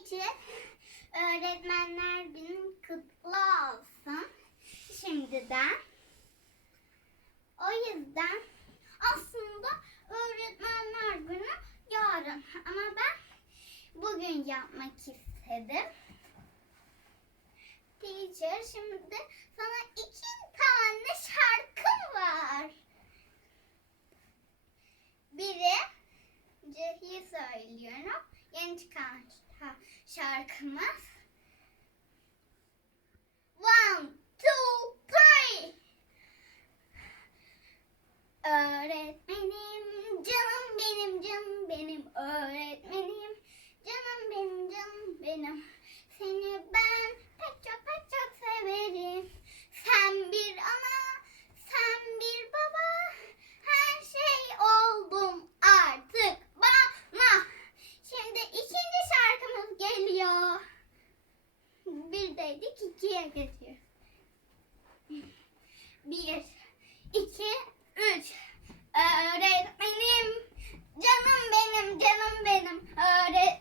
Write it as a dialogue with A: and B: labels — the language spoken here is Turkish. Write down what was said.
A: için öğretmenler günün kutlu olsun. Şimdiden. O yüzden aslında öğretmenler günü yarın ama ben bugün yapmak istedim. Teacher şimdi sana iki tane şarkım var. Biri Cehi söylüyorum. Yeni çıkan şa- şarkımız. One, two, three. Öğretmenim, canım benim, canım benim, öğretmenim. dedik 2'ye geçiyor. 1, 2, 3. Öğretmenim, canım benim, canım benim. Öğretmenim.